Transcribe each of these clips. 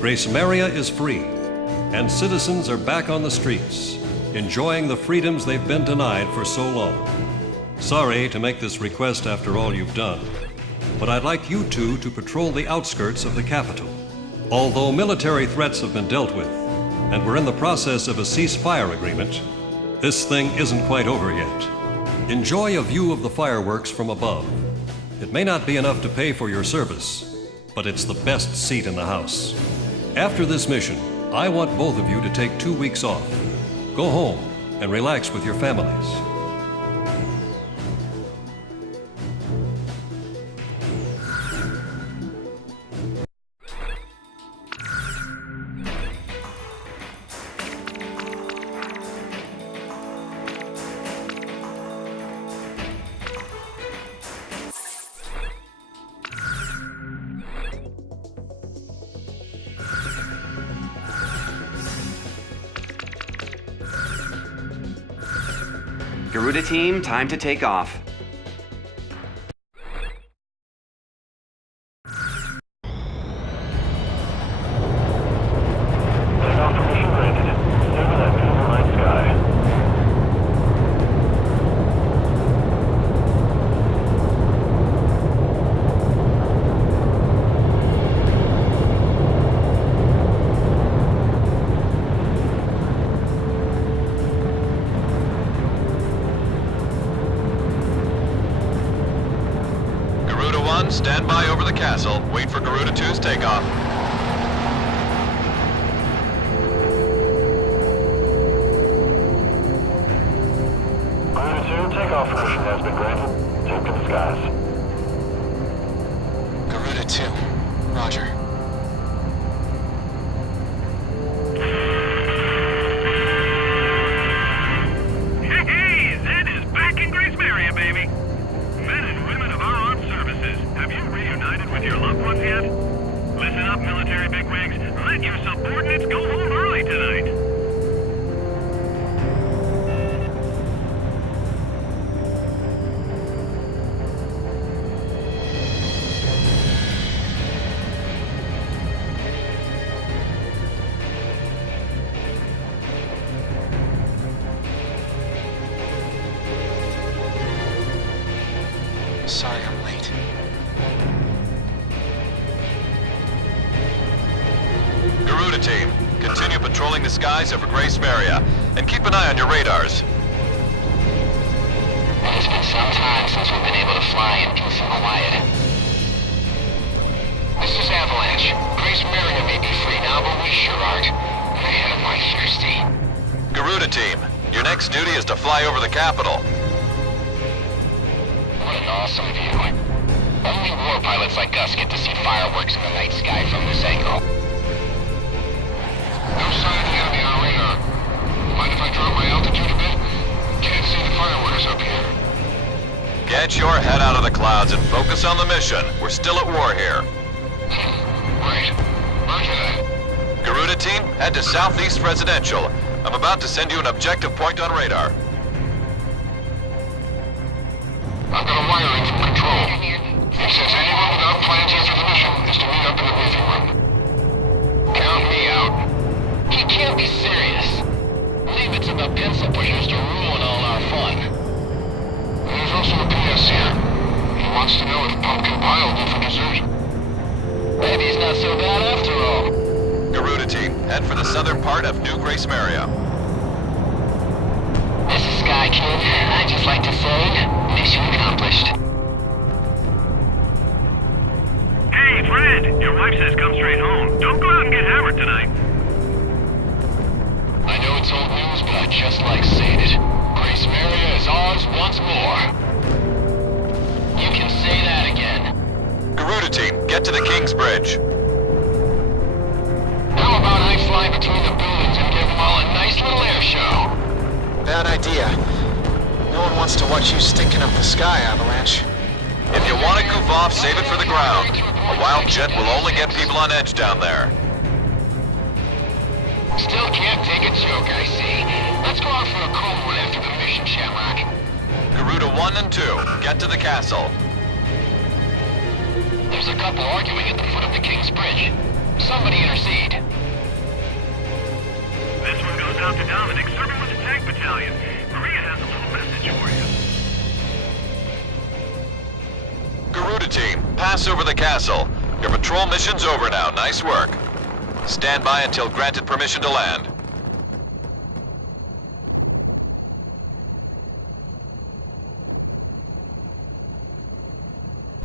Gracemeria is free, and citizens are back on the streets, enjoying the freedoms they've been denied for so long. Sorry to make this request after all you've done, but I'd like you two to patrol the outskirts of the capital. Although military threats have been dealt with, and we're in the process of a ceasefire agreement, this thing isn't quite over yet. Enjoy a view of the fireworks from above. It may not be enough to pay for your service, but it's the best seat in the house. After this mission, I want both of you to take 2 weeks off. Go home and relax with your families. Garuda team, time to take off. Takeoff permission granted. Stay with that beautiful night sky. Stand by over the castle. Wait for Garuda 2's takeoff. Garuda 2, takeoff permission has been granted. Take to the skies. Garuda 2, roger. Hey, Zed is back in Gracemeria, baby! Men and women of our armed services, have you reunited with your loved ones yet? Listen up, military bigwigs. Let your subordinates go home early tonight. Sorry I'm late. Garuda team, continue patrolling the skies over Gracemeria, and keep an eye on your radars. It's been some time since we've been able to fly in peace and quiet. This is Avalanche. Gracemeria may be free now, but we sure aren't. Man, am I thirsty. Garuda team, your next duty is to fly over the capital. What an awesome view. Only war pilots like us get to see fireworks in the night sky from this angle. No sign of the enemy on radar. Mind if I drop my altitude a bit? Can't see the fireworks up here. Get your head out of the clouds and focus on the mission. We're still at war here. Right. Roger that. Garuda team, head to Southeast Residential. I'm about to send you an objective point on radar. I've got a wiring from control. It says anyone without plans after the mission is to meet up in the briefing room. Count me out. He can't be serious. Leave it to the pencil pushers to ruin all our fun. There's also a PS here. He wants to know if pumpkin pie will do for dessert. Maybe he's not so bad after all. Garuda team, head for the southern part of New Gracemeria. This is Sky Kid. I'd just like to say, mission accomplished. Hey, Fred! Your wife says come straight home. Don't go out and get hammered tonight. I know it's old news, but I'd just like saying it. Gracemeria is ours once more. You can say that again. Garuda team, get to the King's Bridge. How about I fly between the buildings and give them all a nice little air show? Bad idea. No one wants to watch you stinking up the sky, Avalanche. If you want to goof off, save it for the ground. A wild jet will only get people on edge down there. Still can't take a joke, I see. Let's go out for a cool one after the mission, Shamrock. Garuda 1 and 2, get to the castle. There's a couple arguing at the foot of the King's Bridge. Somebody intercede. pass over the castle. Your patrol mission's over now. Nice work. Stand by until granted permission to land.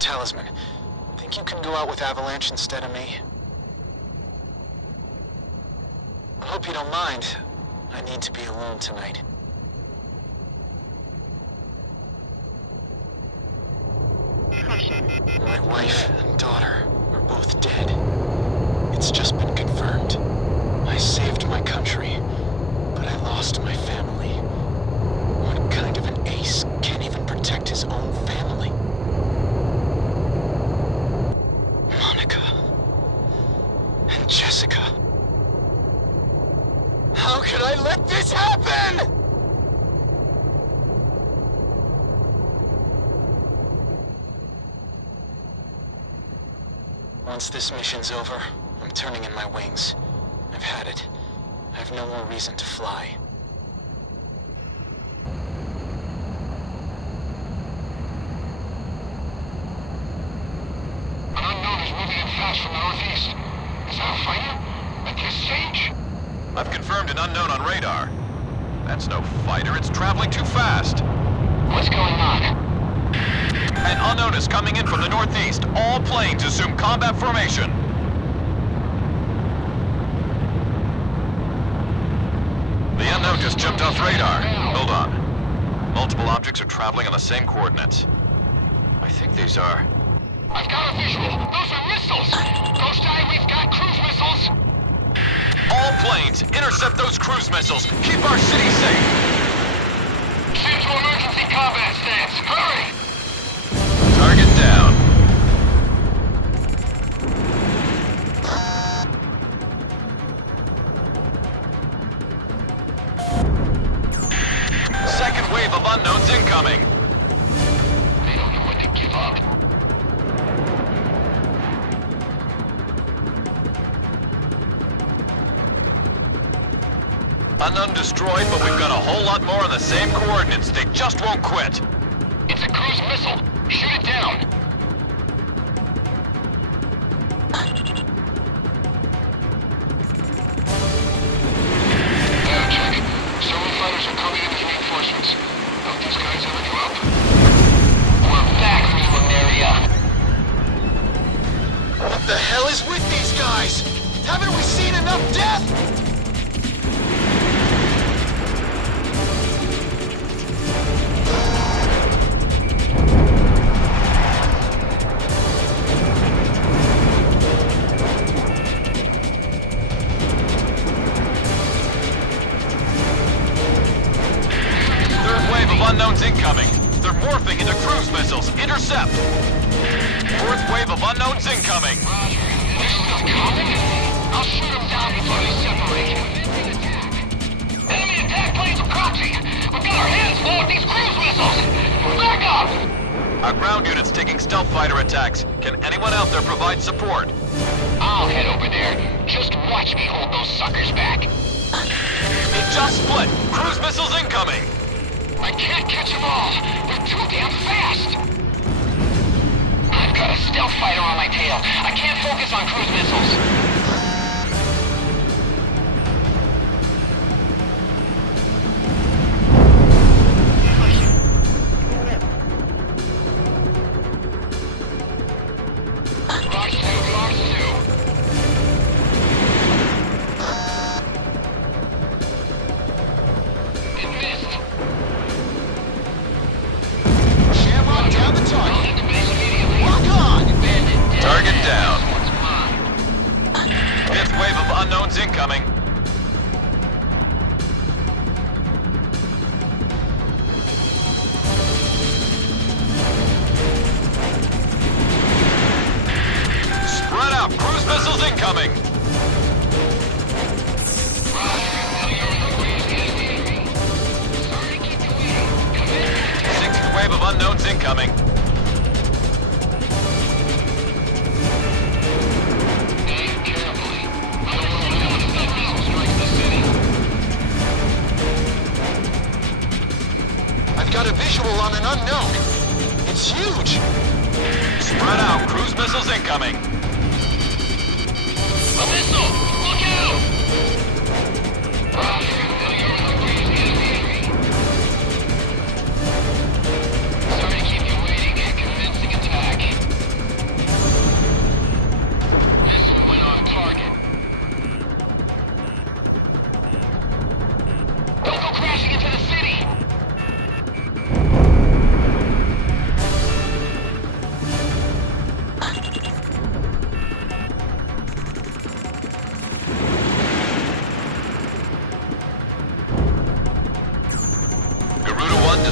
Talisman, think you can go out with Avalanche instead of me? I hope you don't mind. I need to be alone tonight. My wife and daughter are both dead. It's just been confirmed. I saved my country, but I lost my family. What kind of an ace can't even protect his own family? Monica. And Jessica. How could I let this happen?! Once this mission's over, I'm turning in my wings. I've had it. I have no more reason to fly. An unknown is moving in fast from the northeast. Is that a fighter? At this stage? I've confirmed an unknown on radar. That's no fighter. It's traveling too fast. What's going on? An unknown is coming in from the northeast. All planes assume combat formation. The unknown just jumped off radar. Hold on. Multiple objects are traveling on the same coordinates. I think these are... I've got a visual. Those are missiles. Ghost Eye, we've got cruise missiles. All planes, intercept those cruise missiles. Keep our city safe. Shift to emergency combat stance. Hurry! Target down. Second wave of unknowns incoming. They don't know when to give up. Unknown destroyed, but we've got a whole lot more on the same coordinates. They just won't quit. It's a cruise missile. Shoot it down. Check. Several fighters are coming in as reinforcements. Don't these guys ever give up? We're back, Gracemeria. What the hell is with these guys? Haven't we seen enough death? Unknowns incoming. They're morphing into cruise missiles. Intercept. Fourth wave of unknowns incoming. Roger. This stuff coming? I'll shoot them down before they separate. Enemy attack planes approaching. We've got our hands full with these cruise missiles. Back up! Our ground unit's taking stealth fighter attacks. Can anyone out there provide support? I'll head over there. Just watch me hold those suckers back. It just split. Cruise missiles incoming. I can't catch them all. They're too damn fast. I've got a stealth fighter on my tail. I can't focus on cruise missiles. Target down. Fifth wave of unknowns incoming. Spread out. Cruise missiles incoming. Sixth wave of unknowns incoming. Got a visual on an unknown. It's huge. Spread out. Cruise missiles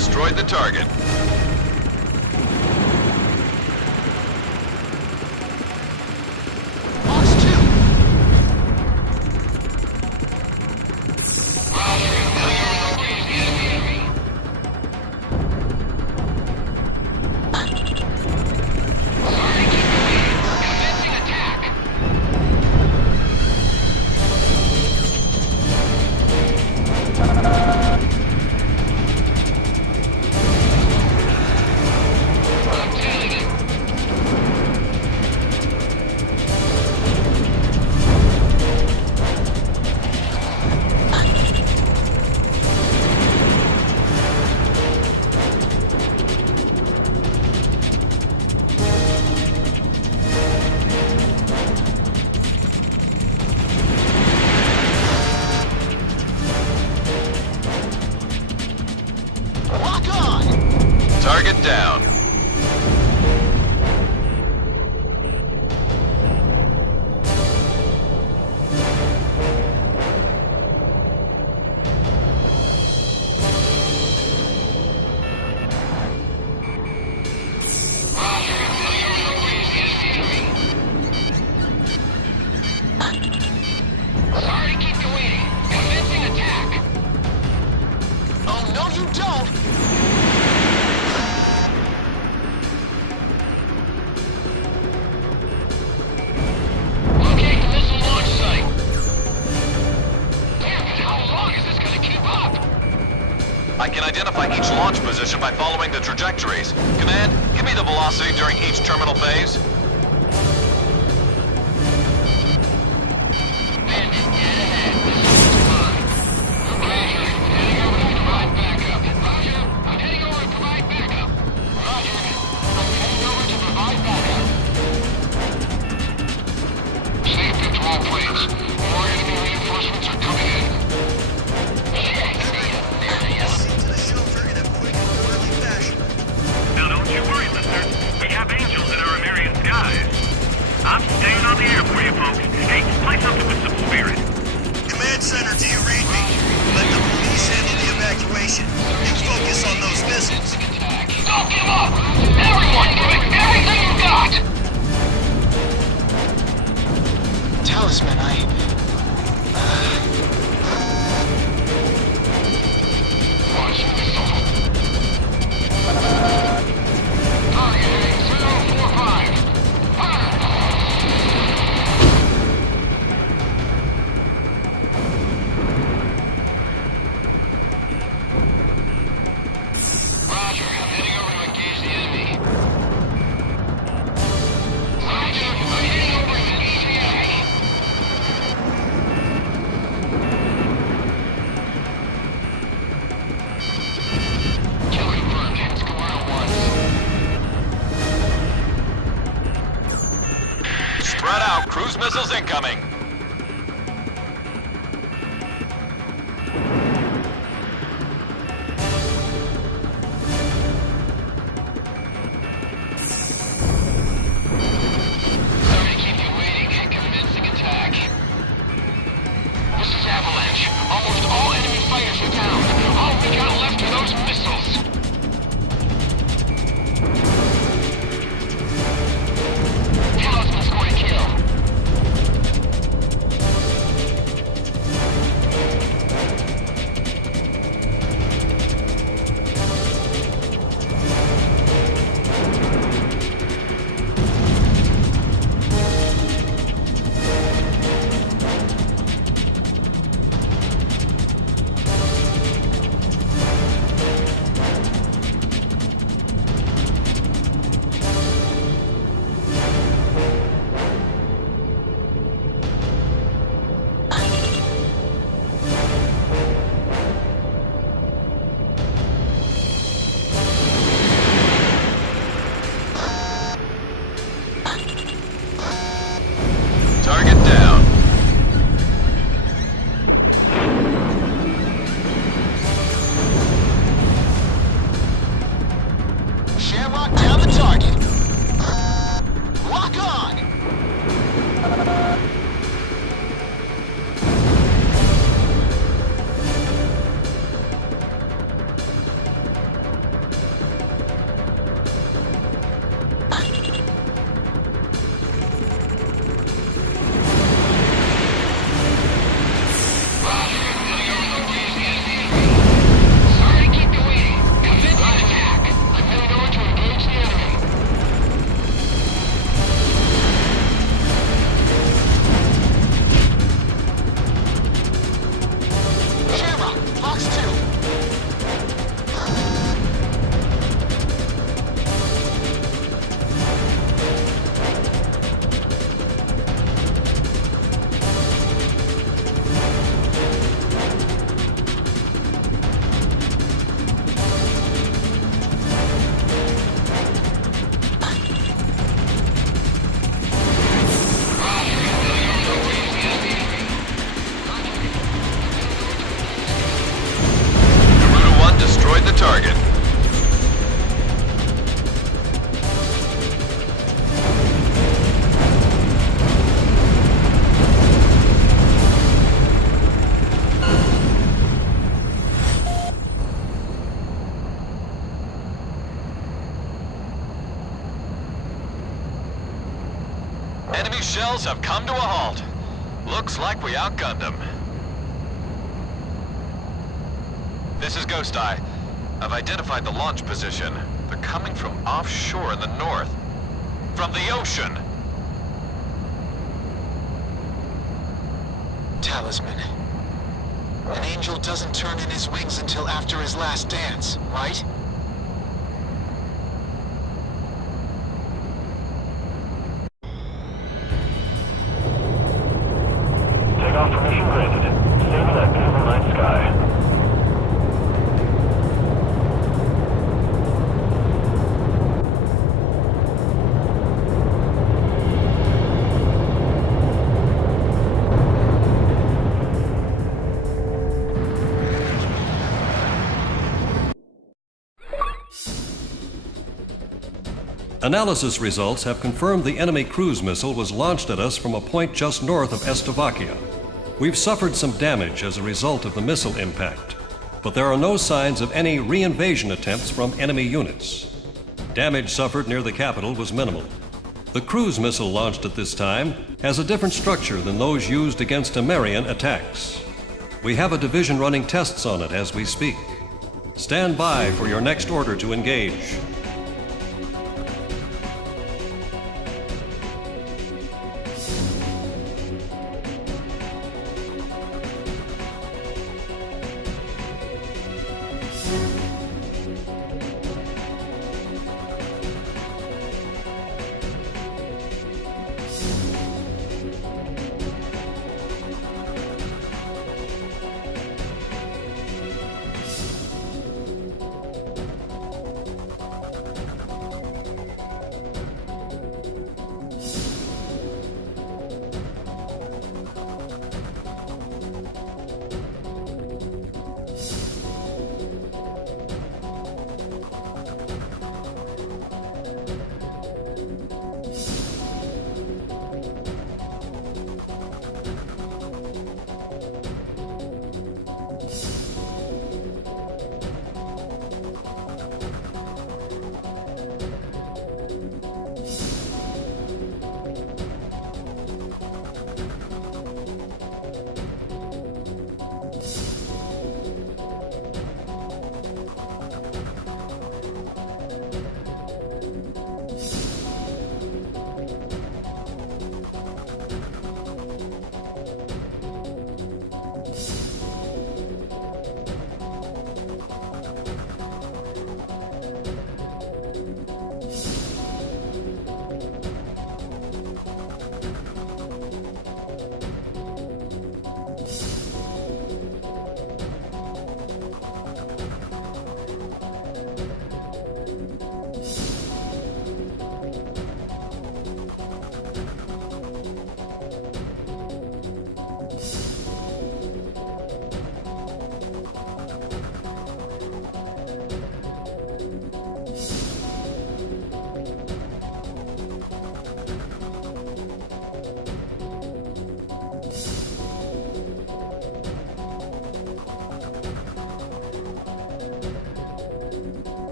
destroyed the target. Target down. Sorry to keep you waiting. Commencing attack. Oh, no, you don't! Locate the missile launch site. Damn it, how long is this gonna keep up? I can identify each launch position by following the trajectories. Command, give me the velocity during each terminal phase. Bandit, get ahead. This is mine. Roger, heading over to provide backup. Roger, I'm heading over to provide backup. Roger, I'm heading over to provide backup. Safe to all planes. More enemy reinforcements are coming in. Now don't you worry, listener. We have angels in our American skies. I'm staying on the air for you folks. Hey, play something with some spirit. Command Center, do you read me? Let the police handle the evacuation. You focus on those missiles. Don't give up! Everyone, give it everything you got! Talisman, Launch missile. Target heading 045. Fire! Roger, I'm heading over to engage the enemy. Roger, I'm heading over to engage the enemy. Kill confirmed. It's Commando 1. Spread out, cruise missiles incoming. Sorry to keep you waiting. Commencing attack. This is Avalanche. Almost all enemy fighters are down. All we got left are those missiles. Talisman scored a kill. missiles have come to a halt. Looks like we outgunned them. This is Ghost Eye. I've identified the launch position. They're coming from offshore in the north. From the ocean. Talisman. An angel doesn't turn in his wings until after his last dance, right? Takeoff permission granted. Stay over that beautiful night sky. Analysis results have confirmed the enemy cruise missile was launched at us from a point just north of Slovakia. We've suffered some damage as a result of the missile impact, but there are no signs of any re-invasion attempts from enemy units. Damage suffered near the capital was minimal. The cruise missile launched at this time has a different structure than those used against Amerian attacks. We have a division running tests on it as we speak. Stand by for your next order to engage.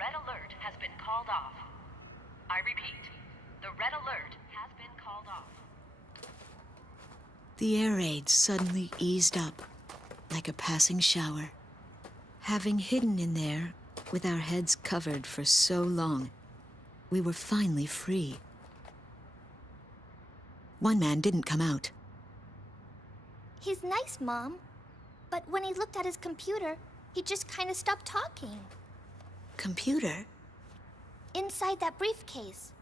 red alert has been called off. I repeat, the red alert has been called off. The air raid suddenly eased up, like a passing shower. Having hidden in there, with our heads covered for so long, we were finally free. One man didn't come out. He's nice, Mom. But when he looked at his computer, he just kind of stopped talking. Computer? Inside that briefcase.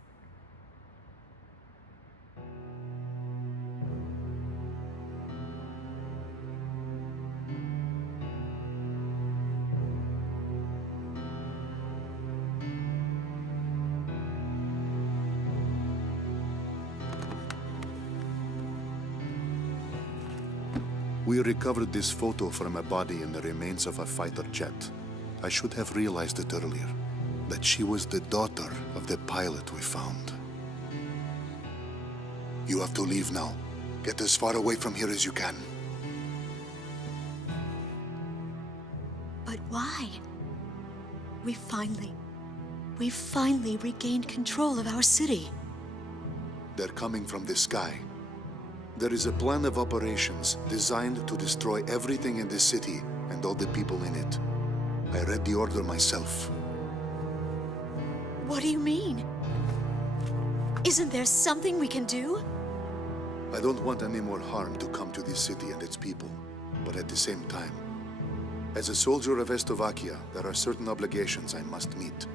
We recovered this photo from a body in the remains of a fighter jet. I should have realized it earlier, that she was the daughter of the pilot we found. You have to leave now. Get as far away from here as you can. But why? We finally regained control of our city. They're coming from the sky. There is a plan of operations designed to destroy everything in this city and all the people in it. I read the order myself. What do you mean? Isn't there something we can do? I don't want any more harm to come to this city and its people, but at the same time, as a soldier of Estovakia, there are certain obligations I must meet.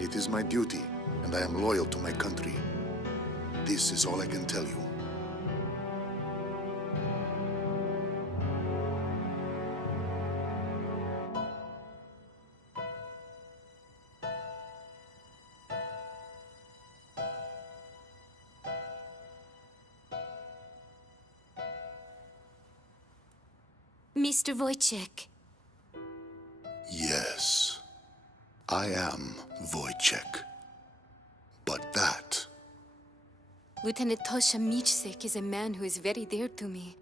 It is my duty, and I am loyal to my country. This is all I can tell you. Mr. Wojciech. Yes, I am Wojciech. But that... Lieutenant Tosha Michsek is a man who is very dear to me.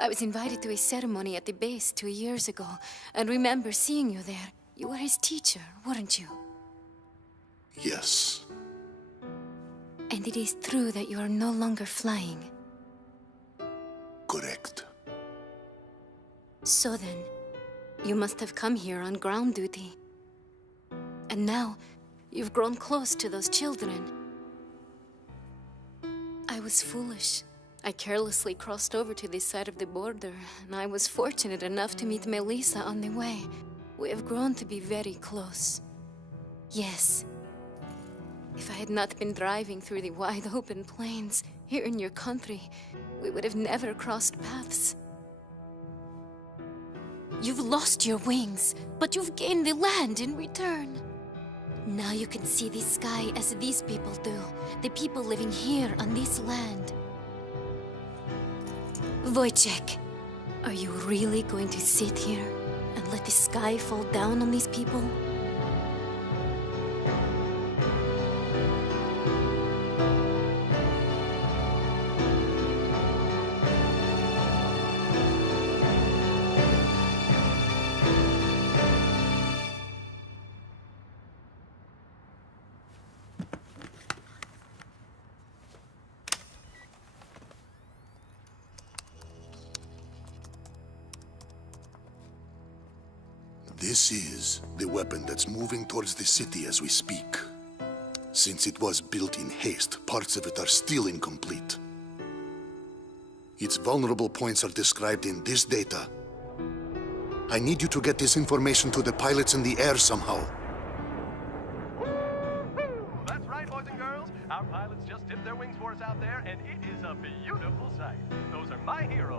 I was invited to a ceremony at the base 2 years ago, and remember seeing you there. You were his teacher, weren't you? Yes. And it is true that you are no longer flying. Correct. So then, you must have come here on ground duty. And now, you've grown close to those children. I was foolish. I carelessly crossed over to this side of the border, and I was fortunate enough to meet Melissa on the way. We have grown to be very close. Yes. If I had not been driving through the wide open plains here in your country, we would have never crossed paths. You've lost your wings, but you've gained the land in return. Now you can see the sky as these people do, the people living here on this land. Wojciech, are you really going to sit here and let the sky fall down on these people? This is the weapon that's moving towards the city as we speak. Since it was built in haste, parts of it are still incomplete. Its vulnerable points are described in this data. I need you to get this information to the pilots in the air somehow. That's right, boys and girls. Our pilots just dipped their wings for us out there, and it is a beautiful sight. Those are my heroes.